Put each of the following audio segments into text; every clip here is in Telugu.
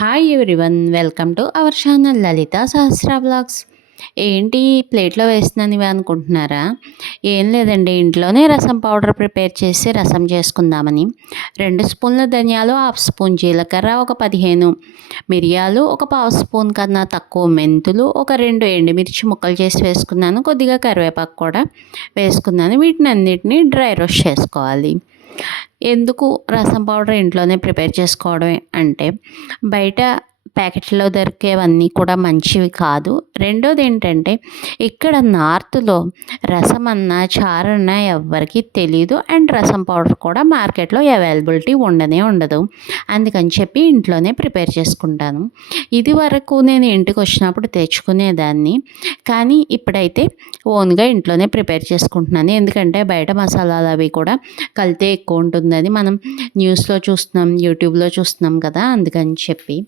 Hi everyone, welcome to our channel Lalitha Sahasra blogs. ఏంటి ప్లేట్లో వేస్తున్నాను ఇవి అనుకుంటున్నారా? ఏం లేదండి, ఇంట్లోనే రసం పౌడర్ ప్రిపేర్ చేసి రసం చేసుకుందామని 2 స్పూన్ల ధనియాలు, హాఫ్ స్పూన్ జీలకర్ర, ఒక 15 మిరియాలు, ఒక పావు స్పూన్ కన్నా తక్కువ మెంతులు, ఒక 2 ఎండుమిర్చి ముక్కలు చేసి వేసుకున్నాను. కొద్దిగా కరివేపాకు కూడా వేసుకున్నాను. వీటిని అన్నిటినీ డ్రై రోస్ట్ చేసుకోవాలి. ఎందుకు రసం పౌడర్ ఇంట్లోనే ప్రిపేర్ చేసుకోవడం అంటే, బయట ప్యాకెట్లో దొరికేవన్నీ కూడా మంచివి కాదు. రెండోది ఏంటంటే, ఇక్కడ నార్త్లో రసం అన్నా చారన్నా ఎవ్వరికీ తెలీదు. అండ్ రసం పౌడర్ కూడా మార్కెట్లో అవైలబిలిటీ ఉండనే ఉండదు. అందుకని చెప్పి ఇంట్లోనే ప్రిపేర్ చేసుకుంటాను. ఇది వరకు నేను ఇంటికి వచ్చినప్పుడు తెచ్చుకునేదాన్ని, కానీ ఇప్పుడైతే ఓన్గా ఇంట్లోనే ప్రిపేర్ చేసుకుంటున్నాను. ఎందుకంటే బయట మసాలాలు అవి కూడా కల్తీ ఎక్కువ ఉంటుందని మనం న్యూస్లో చూస్తున్నాం, యూట్యూబ్లో చూస్తున్నాం కదా, అందుకని చెప్పి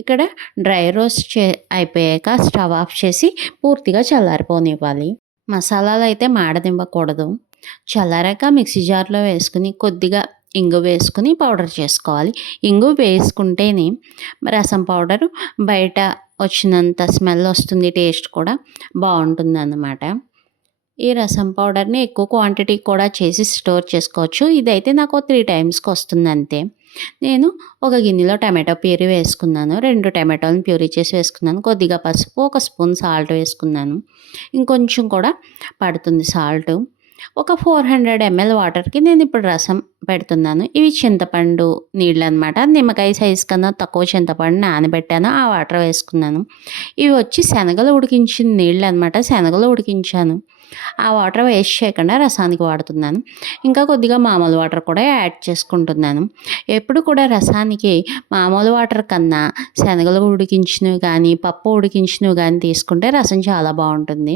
ఇక్కడ డ్రై రోస్ట్ అయిపోయాక స్టవ్ ఆఫ్ చేసి పూర్తిగా చల్లారిపోనివ్వాలి. మసాలాలు అయితే మాడనివ్వకూడదు. చల్లారాక మిక్సీ జార్లో వేసుకుని కొద్దిగా ఇంగు వేసుకుని పౌడర్ చేసుకోవాలి. ఇంగు వేసుకుంటేనే రసం పౌడరు బయట వచ్చినంత స్మెల్ వస్తుంది, టేస్ట్ కూడా బాగుంటుందన్నమాట. ఈ రసం పౌడర్ని ఎక్కువ క్వాంటిటీ కూడా చేసి స్టోర్ చేసుకోవచ్చు. ఇదైతే నాకు 3 టైమ్స్కి వస్తుంది అంతే. నేను ఒక గిన్నెలో టమాటో ప్యూరీ వేసుకున్నాను. 2 టమాటోలను ప్యూరీ చేసి వేసుకున్నాను. కొద్దిగా పసుపు, 1 స్పూన్ సాల్ట్ వేసుకున్నాను. ఇంకొంచెం కూడా పడుతుంది సాల్ట్. ఒక 400 ml వాటర్కి నేను ఇప్పుడు రసం పెడుతున్నాను. ఇవి చింతపండు నీళ్ళు అనమాట. నిమ్మకాయ సైజు కన్నా తక్కువ చింతపండు నానబెట్టాను, ఆ వాటర్ వేసుకున్నాను. ఇవి వచ్చి శనగలు ఉడికించిన నీళ్ళు అనమాట. శనగలు ఉడికించాను. ఆ వాటర్ వేస్ట్ చేయకుండా రసానికి వాడుతున్నాను. ఇంకా కొద్దిగా మామూలు వాటర్ కూడా యాడ్ చేసుకుంటున్నాను. ఎప్పుడు కూడా రసానికి మామూలు వాటర్ కన్నా శనగలు ఉడికించినవి కానీ, పప్పు ఉడికించినవి కానీ తీసుకుంటే రసం చాలా బాగుంటుంది.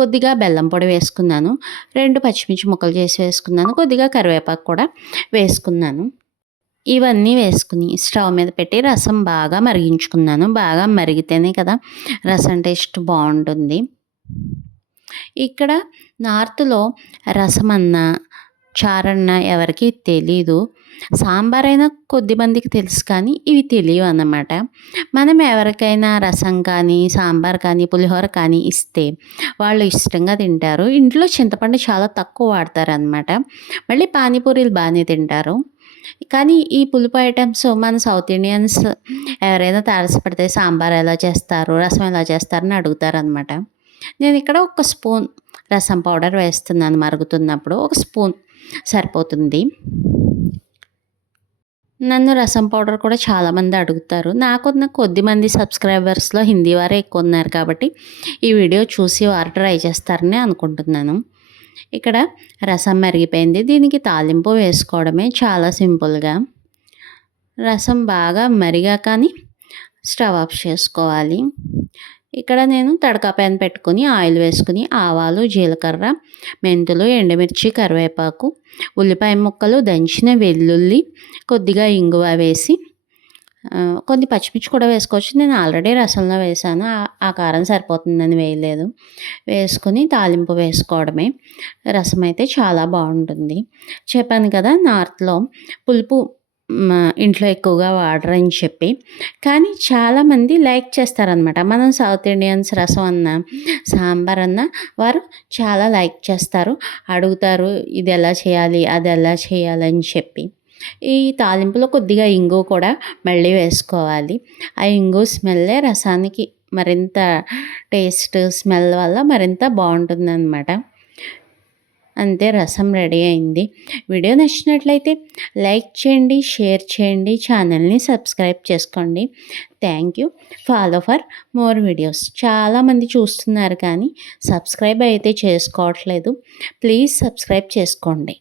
కొద్దిగా బెల్లం పొడి వేసుకున్నాను. 2 పచ్చిమిర్చి ముక్కలు చేసి వేసుకున్నాను. కొద్దిగా కరివేపాకు కూడా వేసుకున్నాను. ఇవన్నీ వేసుకుని స్టవ్ మీద పెట్టి రసం బాగా మరిగించుకున్నాను. బాగా మరిగితేనే కదా రసం టేస్ట్ బాగుంటుంది. ఇక్కడ నార్త్లో రసమన్నా చారన్నా ఎవరికీ తెలీదు. సాంబార్ అయినా కొద్దిమందికి తెలుసు, కానీ ఇవి తెలియవు అన్నమాట. మనం ఎవరికైనా రసం కానీ, సాంబార్ కానీ, పులిహోర కానీ ఇస్తే వాళ్ళు ఇష్టంగా తింటారు. ఇంట్లో చింతపండు చాలా తక్కువ వాడతారనమాట. మళ్ళీ పానీపూరీలు బాగానే తింటారు. కానీ ఈ పులుపు ఐటమ్స్ మన సౌత్ ఇండియన్స్ ఎవరైనా తారసపడితే సాంబార్ ఎలా చేస్తారు, రసం ఎలా చేస్తారని అడుగుతారనమాట. నేను ఇక్కడ 1 స్పూన్ రసం పౌడర్ వేస్తున్నాను. మరుగుతున్నప్పుడు 1 స్పూన్ సరిపోతుంది. నన్ను రసం పౌడర్ కూడా చాలామంది అడుగుతారు. నాకున్న కొద్దిమంది సబ్స్క్రైబర్స్లో హిందీ వారే ఎక్కువ ఉన్నారు కాబట్టి ఈ వీడియో చూసి వారు ట్రై చేస్తారని అనుకుంటున్నాను. ఇక్కడ రసం మరిగిపోయింది. దీనికి తాలింపు వేసుకోవడమే చాలా సింపుల్గా. రసం బాగా మరిగాకని స్టవ్ ఆఫ్ చేసుకోవాలి. ఇక్కడ నేను తడకా ప్యాన్ పెట్టుకుని ఆయిల్ వేసుకుని ఆవాలు, జీలకర్ర, మెంతులు, ఎండుమిర్చి, కరివేపాకు, ఉల్లిపాయ ముక్కలు, దంచిన వెల్లుల్లి, కొద్దిగా ఇంగువ వేసి, కొన్ని పచ్చిమిర్చి కూడా వేసుకోవచ్చు. నేను ఆల్రెడీ రసంలో వేసాను, ఆ కారం సరిపోతుందని వేయలేదు. వేసుకుని తాలింపు వేసుకోవడమే. రసం అయితే చాలా బాగుంటుంది. చెప్పాను కదా, నార్త్లో పులుపు ఇంట్లో ఎక్కువగా వాడరని చెప్పి. కానీ చాలామంది లైక్ చేస్తారనమాట. మనం సౌత్ ఇండియన్స్ రసం అన్నా, సాంబార్ అన్నా వారు చాలా లైక్ చేస్తారు, అడుగుతారు ఇది ఎలా చేయాలి, అది ఎలా చేయాలని చెప్పి. ఈ తాలింపులో కొద్దిగా ఇంగు కూడా మళ్ళీ వేసుకోవాలి. ఆ ఇంగు స్మెల్లే రసానికి మరింత టేస్ట్, స్మెల్ వల్ల మరింత బాగుంటుందన్నమాట. అంతే, రసం రెడీ అయింది. వీడియో నచ్చినట్లయితే లైక్ చేయండి, షేర్ చేయండి, ఛానల్ని సబ్స్క్రైబ్ చేసుకోండి. Thank you. Follow for more videos. చాలామంది చూస్తున్నారు కానీ సబ్స్క్రైబ్ అయితే చేసుకోవట్లేదు. ప్లీజ్ సబ్స్క్రైబ్ చేసుకోండి.